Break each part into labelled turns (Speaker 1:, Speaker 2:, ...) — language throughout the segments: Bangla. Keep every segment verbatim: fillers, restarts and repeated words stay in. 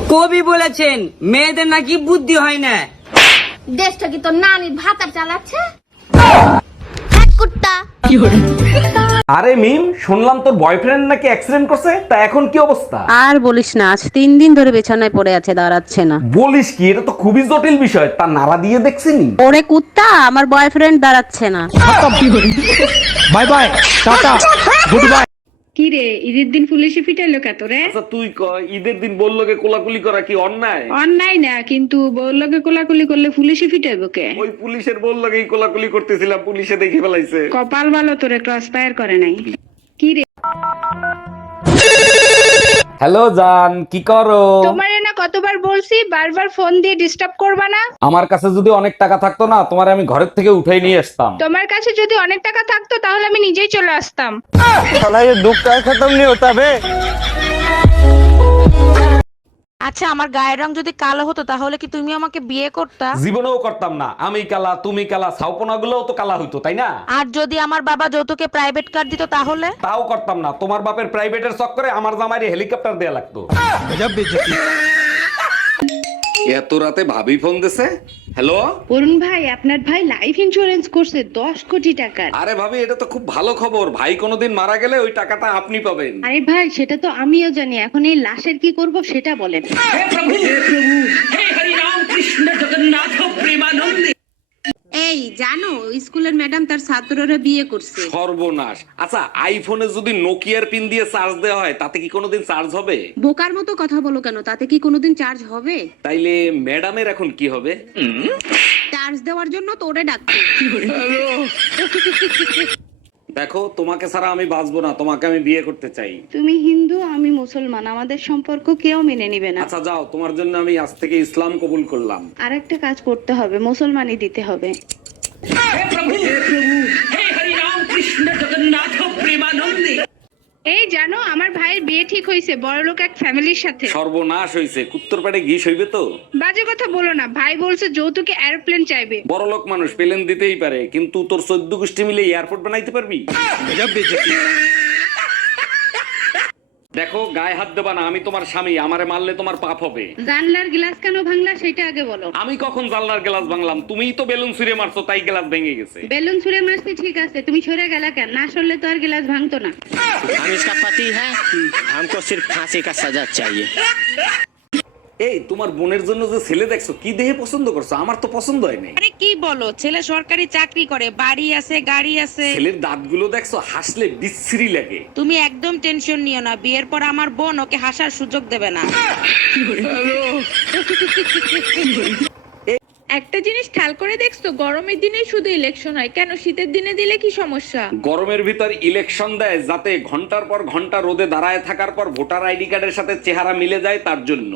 Speaker 1: কবি বলেছেন মেয়েদের নাকি বুদ্ধি হয় না।
Speaker 2: দেশটা কি তোর নানির ভাতার চালাচ্ছে? কুত্তা।
Speaker 3: আরে মিম, শুনলাম তোর বয়ফ্রেন্ড নাকি অ্যাক্সিডেন্ট করছে, তা এখন কি অবস্থা?
Speaker 4: আর বলিস না, আজ তিন দিন ধরে বিছানায় পড়ে আছে, দাঁড়াচ্ছে না।
Speaker 3: বলিস কি, এটা তো খুবই জটিল বিষয়। তা নাড়া দিয়ে দেখছিনি?
Speaker 4: ওরে কুত্তা, আমার বয়ফ্রেন্ড দাঁড়াচ্ছে না।
Speaker 3: Bye bye, tata, good bye.
Speaker 5: কি রে, ঈদের দিন পুলিশে পিটাইলো কে তোরে?
Speaker 3: আচ্ছা তুই ক, ঈদের দিন বললো কে কোলাকুলি করা কি অন্যায়?
Speaker 5: অন্যায় না, কিন্তু বউলোকে কোলাকুলি করলে পুলিশে পিটাইবো কে?
Speaker 3: ওই পুলিশের বললো কেই কোলাকুলি করতেছিলাম, পুলিশে দেখে ফেলাইছে।
Speaker 5: কপাল ভালো তোরে ক্রস ফায়ার করে নাই। কি রে,
Speaker 3: হ্যালো জান, কি করো?
Speaker 5: তোমারে না কতবার বলছি বারবার ফোন দিয়ে ডিস্টার্ব করবা না।
Speaker 3: আমার কাছে যদি অনেক টাকা থাকতো না, তোমার আমি ঘরের থেকে উঠাই নিয়ে আসতাম।
Speaker 5: তোমার কাছে যদি অনেক টাকা থাকতো তাহলে আমি নিজেই চলে আসতাম।
Speaker 4: আচ্ছা, আমার গায়ের রং যদি কালো হতো তাহলে কি তুমি আমাকে বিয়ে করতা?
Speaker 3: জীবনেও করতাম না। আমি কালা, তুমি কালা, ছাউপনা গুলোও তো কালা হইতো, তাই না?
Speaker 4: আর যদি আমার বাবা যৌতুকে প্রাইভেট কার দিত তাহলে?
Speaker 3: তাও করতাম না। তোমার বাপের প্রাইভেটের চক্করে আমার জামাইরে হেলিকপ্টার দেয়া লাগতো। এত রাতে ভাবি ফোন দিছে। হ্যালো
Speaker 5: অরুণ ভাই, আপনার ভাই লাইফ ইন্স্যুরেন্স করছে দশ কোটি টাকার।
Speaker 3: আরে ভাবি, এটা তো খুব ভালো খবর। ভাই কোনোদিন মারা গেলে ওই টাকাটা আপনি পাবেন।
Speaker 5: আরে ভাই, সেটা তো আমিও জানি, এখন এই লাশের কি করব সেটা বলেন। এই জানো, স্কুলের ম্যাডাম তার ছাত্ররা বিয়ে করছে।
Speaker 3: সর্বনাশ। আচ্ছা, আইফোনে যদি নোকিয়ার পিন দিয়ে চার্জ দেওয়া হয় তাতে কি কোনোদিন চার্জ হবে?
Speaker 5: বোকার মতো কথা বলো কেন, তাতে কি কোনোদিন চার্জ হবে?
Speaker 3: তাইলে ম্যাডামের এখন কি হবে?
Speaker 5: চার্জ দেওয়ার জন্য তোরে ডাকছে।
Speaker 3: দেখো, তোমাকে ছাড়া আমি বাঁচবো না, তোমাকে আমি বিয়ে করতে চাই।
Speaker 5: তুমি হিন্দু, আমি মুসলমান, আমাদের সম্পর্ক কেউ মেনে নিবে না।
Speaker 3: আচ্ছা যাও, তোমার জন্য আমি আজ থেকে ইসলাম কবুল করলাম।
Speaker 5: আর একটা কাজ করতে হবে, মুসলমানই দিতে হবে। এই জানো, আমার ভাইয়ের বিয়ে ঠিক হয়েছে বড়লোক এক ফ্যামিলির সাথে।
Speaker 3: সর্বনাশ হইছে, কুত্তর পেটে ঘিস হইবে তো।
Speaker 5: বাজে কথা বলো না, ভাই বলছে যৌতুকে এরোপ্লেন চাইবে।
Speaker 3: বড়লোক মানুষ প্লেন দিতেই পারে, কিন্তু তোর চোদ্দ গোষ্ঠী মিলে এয়ারপোর্ট বানাইতে পারবি? দেখো, গায়ে হাত দেবা না, আমি তোমার স্বামী। আমারে মারলে তোমার পাপ হবে।
Speaker 5: জানলার গ্লাস কেন ভাঙলা সেটা আগে বলো।
Speaker 3: আমি কখন জানলার গ্লাস ভাঙলাম? তুমিই তো বেলুন ছুঁড়ে মারছো, তাই গ্লাস ভেঙে গেছে।
Speaker 5: বেলুন ছুঁড়ে মারছি ঠিক আছে, তুমি সরে গেলা কেন? না সরলে তো আর গ্লাস ভাঙতো না।
Speaker 6: हम इसका पति है, हमको सिर्फ फांसी का सजा चाहिए।
Speaker 3: এই, তোমার বোনের জন্য যে ছেলে দেখছো, কি দেহে পছন্দ করছো? আমার তো পছন্দ হয় নাই।
Speaker 4: আরে কি বলো, ছেলে সরকারি চাকরি করে, বাড়ি আছে, গাড়ি আছে।
Speaker 3: ছেলের দাঁতগুলো দেখছো, হাসলে বিশ্রী লাগে।
Speaker 4: তুমি একদম টেনশন নিও না, বিয়ের পর আমার বোন ওকে হাসার সুযোগ দেবে না।
Speaker 5: একটা জিনিস খেয়াল করে দেখছো, গরমের দিনে শুধু ইলেকশন হয় কেন, শীতের দিনে দিলে কি সমস্যা?
Speaker 3: গরমের ভিতর ইলেকশন দেয় যাতে ঘন্টার পর ঘন্টা রোদে দাঁড়ায় থাকার পর ভোটার আইডি কার্ডের সাথে চেহারা মিলে যায়, তার জন্য।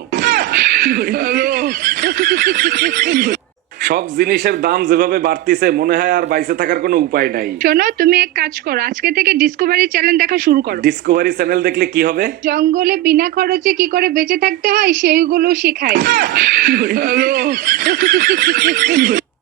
Speaker 3: সব জিনিসের দাম যেভাবে বাড়তিছে, মনে হয় আর বাইসে থাকার কোনো উপায় নাই।
Speaker 5: শোনো, তুমি এক কাজ করো, আজকে থেকে ডিসকভারি চ্যানেল দেখা শুরু করো।
Speaker 3: ডিসকভারি চ্যানেল দেখলে কি হবে?
Speaker 5: জঙ্গলে বিনা খরচে কি করে বেঁচে থাকতে হয় সেইগুলো শেখায়।